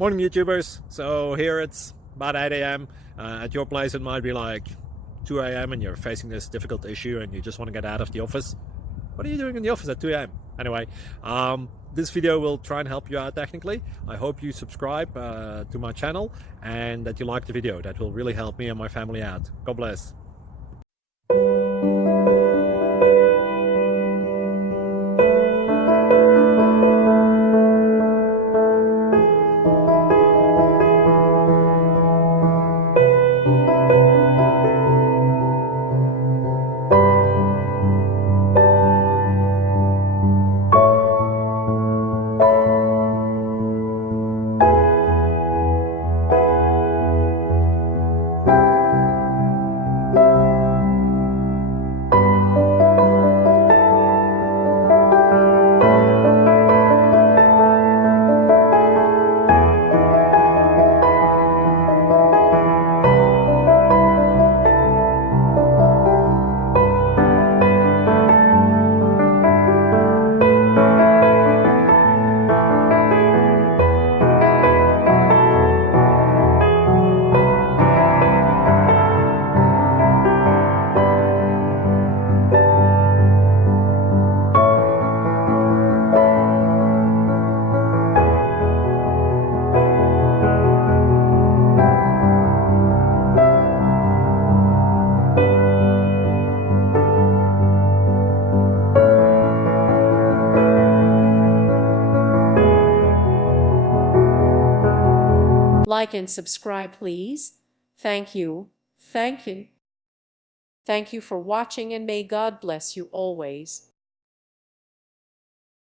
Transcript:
Morning, YouTubers. So here it's about 8 a.m. At your place, it might be like 2 a.m. and you're facing this difficult issue and you just want to get out of the office. What are you doing in the office at 2 a.m.? Anyway, this video will try and help you out technically. I hope you subscribe to my channel and that you like the video. That will really help me and my family out. God bless. Like and subscribe, please. Thank you. Thank you. Thank you for watching, and may God bless you always.